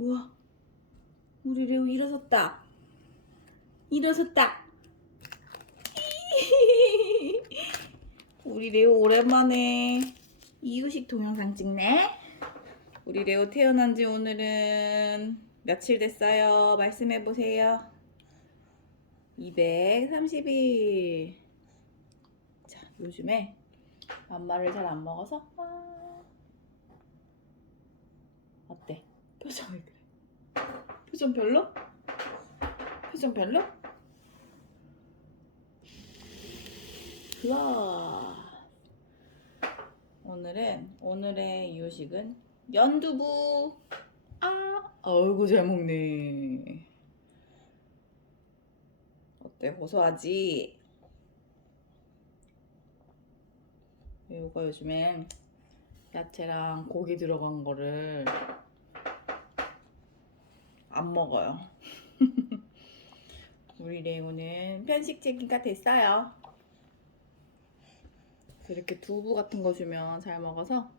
우와, 우리 레오 일어섰다. 일어섰다. 우리 레오 오랜만에 이유식 동영상 찍네. 우리 레오 태어난 지 오늘은 며칠 됐어요? 말씀해 보세요. 230일. 자, 요즘에 맘마를 잘 안 먹어서 아. 어때? 표정이 그래. 표정 별로? 표정 별로? 우와. 오늘은 오늘의 이유식은 연두부. 아, 어이구 잘 먹네. 어때? 고소하지? 레오가 요즘엔 야채랑 고기 들어간 거를 안 먹어요. 우리 레오는 편식쟁이가 됐어요. 이렇게 두부 같은 거 주면 잘 먹어서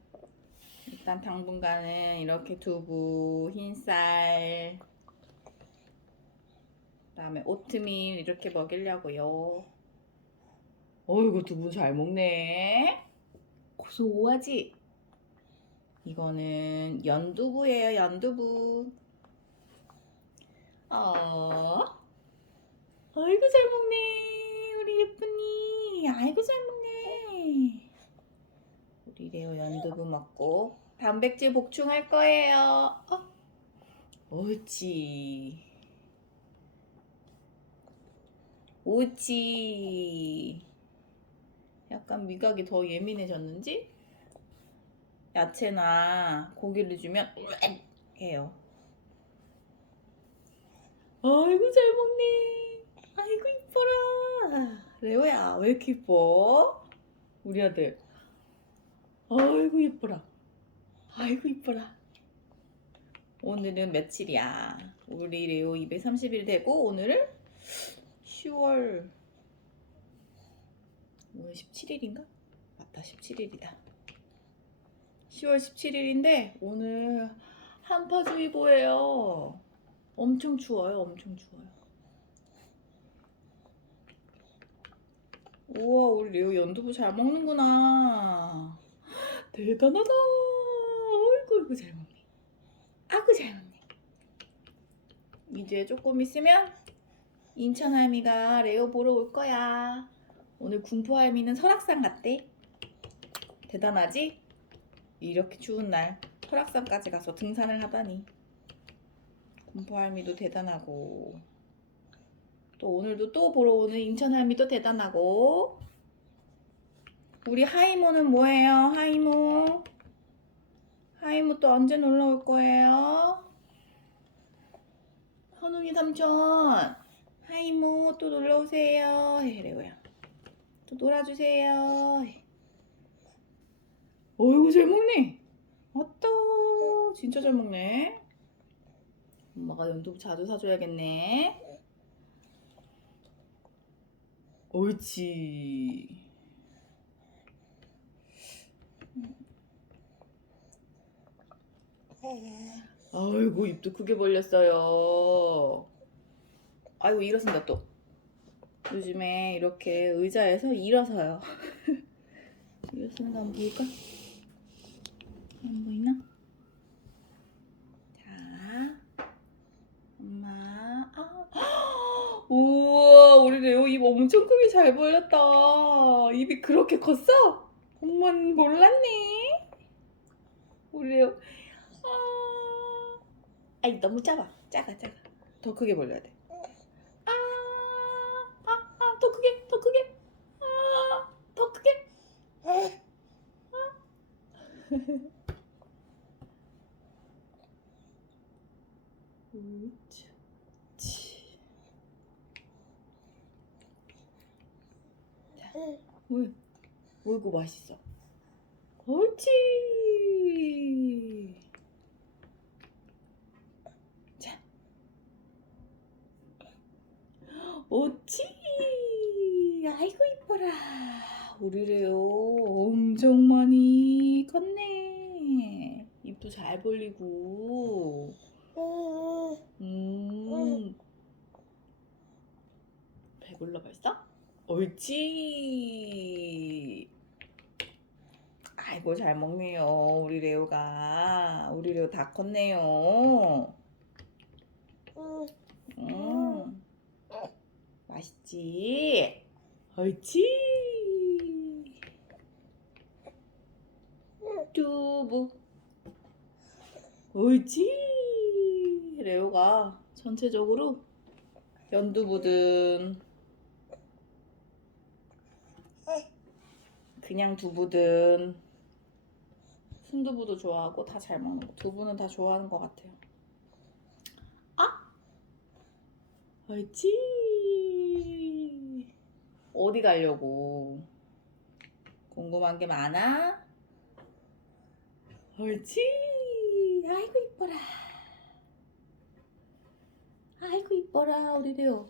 일단 당분간은 이렇게 두부, 흰쌀, 그다음에 오트밀 이렇게 먹이려고요. 어이구 두부 잘 먹네. 고소하지? 이거는 연두부예요, 연두부. 어. 아이고 잘 먹네. 우리 예쁜이. 아이고 잘 먹네. 우리 레오 연두부 먹고 단백질 복충할 거예요. 어. 옳지. 옳지. 약간 미각이 더 예민해졌는지? 야채나 고기를 주면 해요. 아이고 잘 먹네. 아이고 이뻐라. 레오야 왜 이렇게 이뻐? 우리 아들. 아이고 이뻐라. 아이고 이뻐라. 오늘은 며칠이야? 우리 레오 230일 되고 오늘은 10월 오늘 17일인가? 맞다 17일이다. 10월 17일인데 오늘 한파주의보예요. 엄청 추워요. 엄청 추워요. 우와 우리 레오 연두부 잘 먹는구나. 대단하다. 이거 잘 먹네. 아구 잘 먹네. 이제 조금 있으면 인천 할미가 레오 보러 올 거야. 오늘 군포 할미는 설악산 갔대. 대단하지? 이렇게 추운 날 설악산까지 가서 등산을 하다니. 군포 할미도 대단하고 또 오늘도 또 보러 오는 인천 할미도 대단하고 우리 하이모는 뭐예요? 하이모 하이모 또 언제 놀러 올 거예요? 현웅이 삼촌 하이모 또 놀러 오세요. 해 레오야. 또 놀아주세요. 해. 어이구 잘 먹네. 왔다. 진짜 잘 먹네. 엄마가 연두부 자주 사줘야겠네. 옳지 아이고 입도 크게 벌렸어요. 아이고 일어선다 또. 요즘에 이렇게 의자에서 일어서요. 일어서는 거 한번 볼까? 안 보이나? 자, 엄마. 아, 우와, 우리 레오 입 엄청 크게 잘 벌렸다. 입이 그렇게 컸어? 엄마는 몰랐네. 우리 레오. 아, 아이 너무 작아. 작아, 작아. 더 크게 벌려야 돼. 아, 아, 아, 더 크게, 더 크게. 아, 더 크게. 옳지. 치. 자, 어이구 맛있어. 옳지. 아, 어라 우리래요. 엄청 많이 컸네. 입도 잘 벌리고. 음. 음. 배불러 벌써? 옳지. 아이고 잘 먹네요 우리 레오가. 우리 레오 다 컸네요. 음. 음. 음. 맛있지? 옳지. 두부. 옳지. 레오가 전체적으로 연두부든 그냥 두부든 순두부도 좋아하고 다 잘 먹는 거. 두부는 다 좋아하는 것 같아요. 아, 옳지. 어디 가려고? 궁금한 게 많아? 옳지. 아이고 이뻐라. 아이고 이뻐라 우리 레오.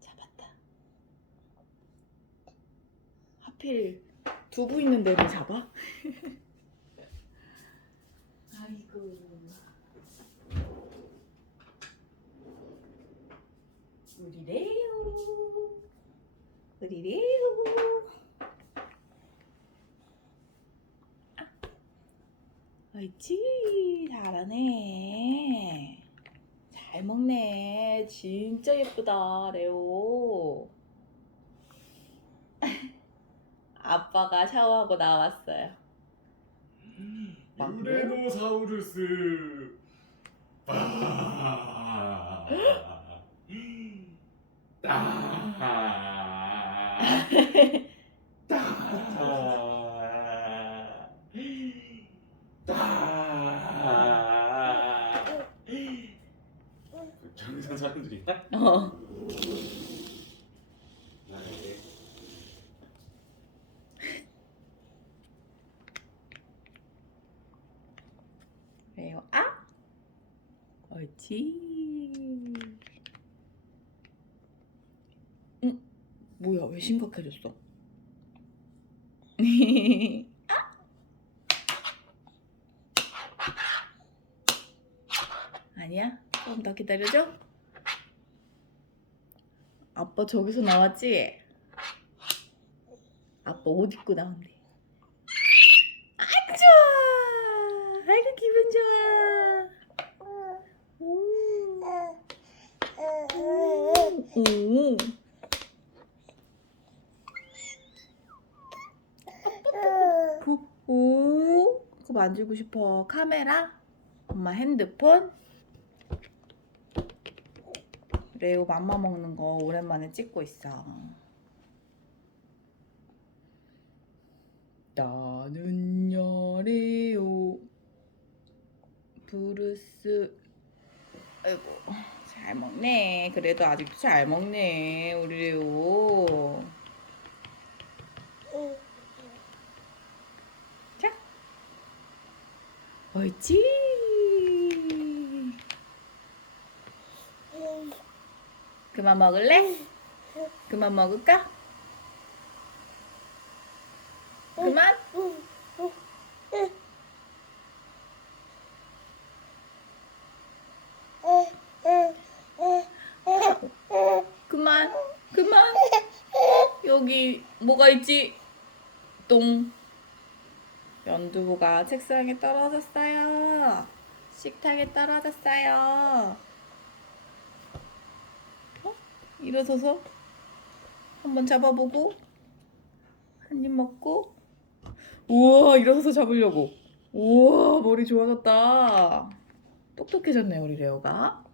잡았다. 하필 두부 있는 데를 잡아? 아이고. 우리 레오. 우리 레오. 아. 옳지 잘하네 잘 먹네 진짜 예쁘다 레오 아빠가 샤워하고 나왔어요 유레노사우루스 아. 따. 따. 따. 정상 사람들이야? 어. 네. 레오 아 옳지 응 뭐야 왜 심각해졌어 아니야? 조금 더 기다려줘? 아빠 저기서 나왔지? 아빠 옷 입고 나온대. 아이고 좋아! 아이고 기분 좋아! 오. 오. 오. 오. 그거 만지고 싶어. 카메라? 엄마 핸드폰? 레오 맘마 먹는 거 오랜만에 찍고 있어. 나는야 레오 브루스 아이고 잘 먹네. 그래도 아직도 잘 먹네 우리 레오. 자, 옳지. 그만 먹을래? 그만 먹을까? 그만? 그만? 그만? 여기 뭐가 있지? 똥. 연두부가 책상에 떨어졌어요. 식탁에 떨어졌어요. 어? 일어서서 한번 잡아보고 한 입 먹고 우와 일어서서 잡으려고 우와 머리 좋아졌다 똑똑해졌네 우리 레오가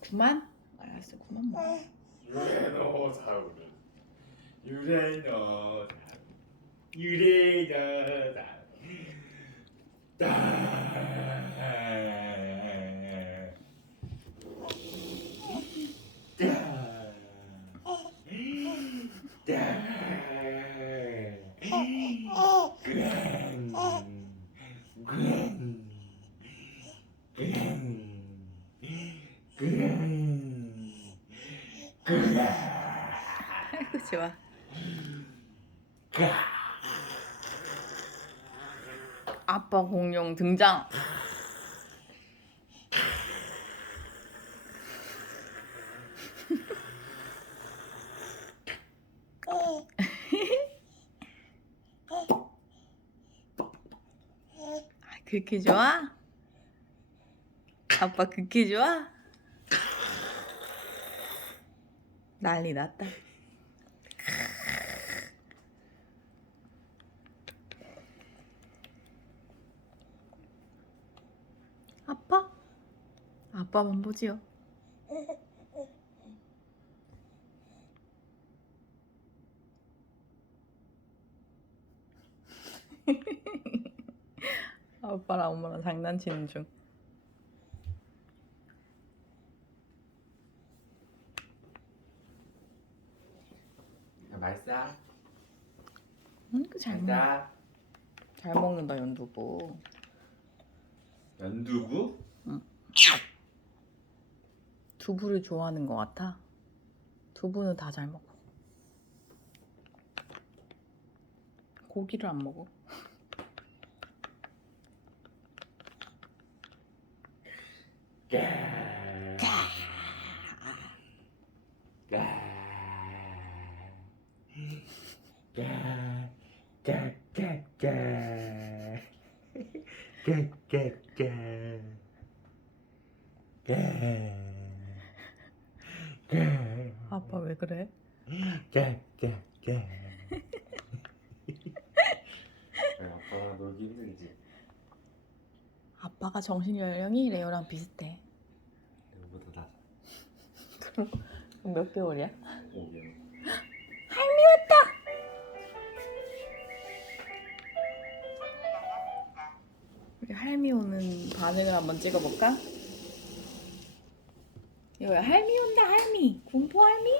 그만? 알았어 그만 먹어 유레노사우루스 유레노사우루스 유레노사우루스 아이고 좋아 아빠 공룡 등장. 아, 그렇게 좋아? 아빠 그렇게 좋아? 난리 났다. 아빠? 아빠만 보지요. 아빠랑 엄마랑 장난치는 중. 맛있어? 응, 그잘 먹. 잘 먹는다 연두부. 연두부? 두부를 좋아하는 것 같아. 두부는 다 잘 먹어. 고기를 안 먹어. 아빠 왜 그래? 왜 아빠랑 놀기 힘들지? 아빠가 정신 연령이 레오랑 비슷해. 이거보다 나 그럼 몇 개월이야? 5개월 우리 할미 오는 반응을 한번 찍어볼까? 이거야 할미 온다 할미 군포 할미?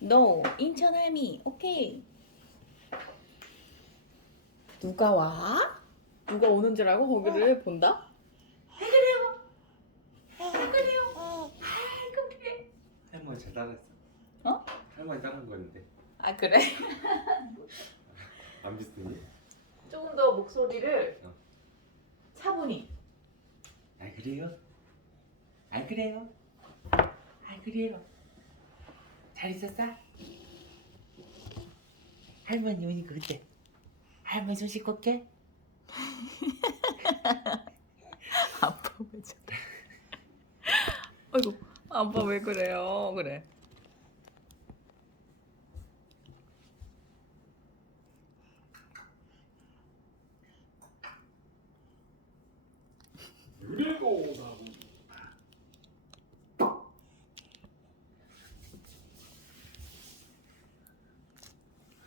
No 인천 할미 오케이 누가 와? 누가 오는 줄 알고 거기를 본다? 왜 그래요? 왜 그래요? 아이고 그래 따라했어 어? 할머니 따라한 거였는데 아 그래? 안 비슷했니? 조금 더 목소리를 어. 차분히 아 그래요? 아 그래요? 아 그래요? 잘 있었어? 할머니 오니까 그때 할머니 손 씻고 올게 아빠 왜 저래? 아이고 아빠 왜 그래요? 그래.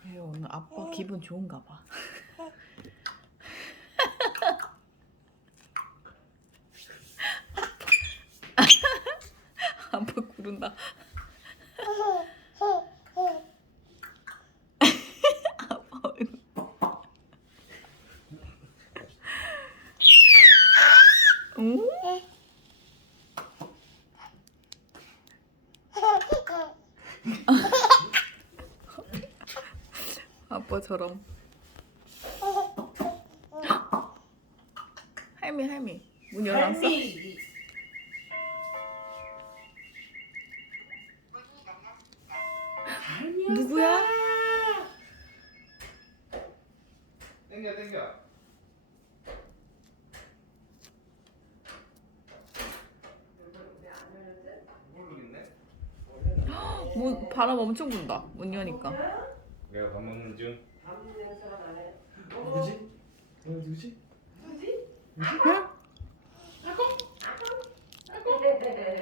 왜 오늘 아빠 기분 좋은가 봐. 응? 아빠처럼. 할미 할미 문 열어놨어? 누구 바람 엄청 분다. 문 여니까. 내가 밥 먹는 중. 누구지? 어, 누구지?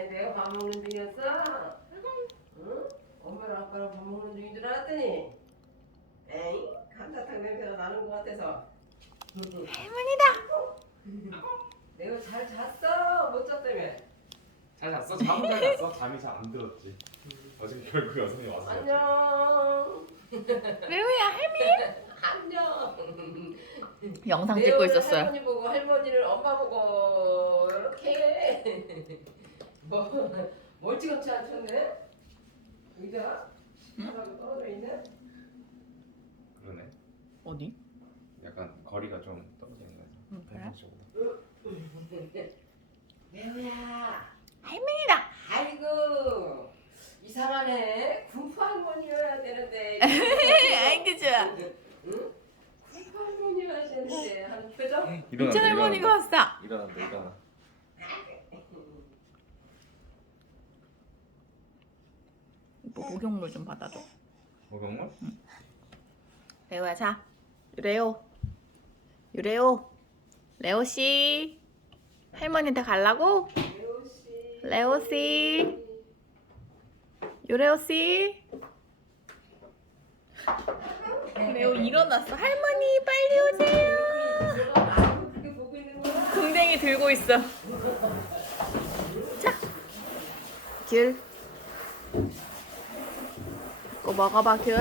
내가 밥 먹는 중이었어? 응? 엄마랑 아빠랑 밥 먹는 중인 줄 알았더니 에잉? 감자탕 냄새가 나는 것 같아서 할머니다! 내가 잘 잤어? 못 잤다며? 잘 잤어? 잠은 잘 잤어? 잠이 잘 안 들었지 어제 결국 여성이 와서 안녕 레오야 할미. 안녕 영상 찍고 있었어요. 할머니 보고 할머니를 엄마 보고 이렇게 뭐 멀찌감치 않쳤네? 의자? 응? 바닥에 떨어져 있네? 그러네 어디? 약간 거리가 좀 떨어져 있는 거죠 응, 매우야. 할머니다. 아이고 이상하네. 군포 할머니여야 되는데. 아이고 좋아. 응? 군포 할머니여야 되는데 하는 표정. 인천 할머니가 왔어. 일어난다 일어나. 뭐 목욕물 좀 받아줘. 목욕물? 레오야 자. 유레오. 유레오. 레오 씨. 할머니한테 갈라고? 매우 씨. 레오 씨. 유레오 씨. 레오 일어났어. 할머니 빨리 오세요. 궁뎅이 들고 있어. 자, 귤. 이거 먹어봐, 귤.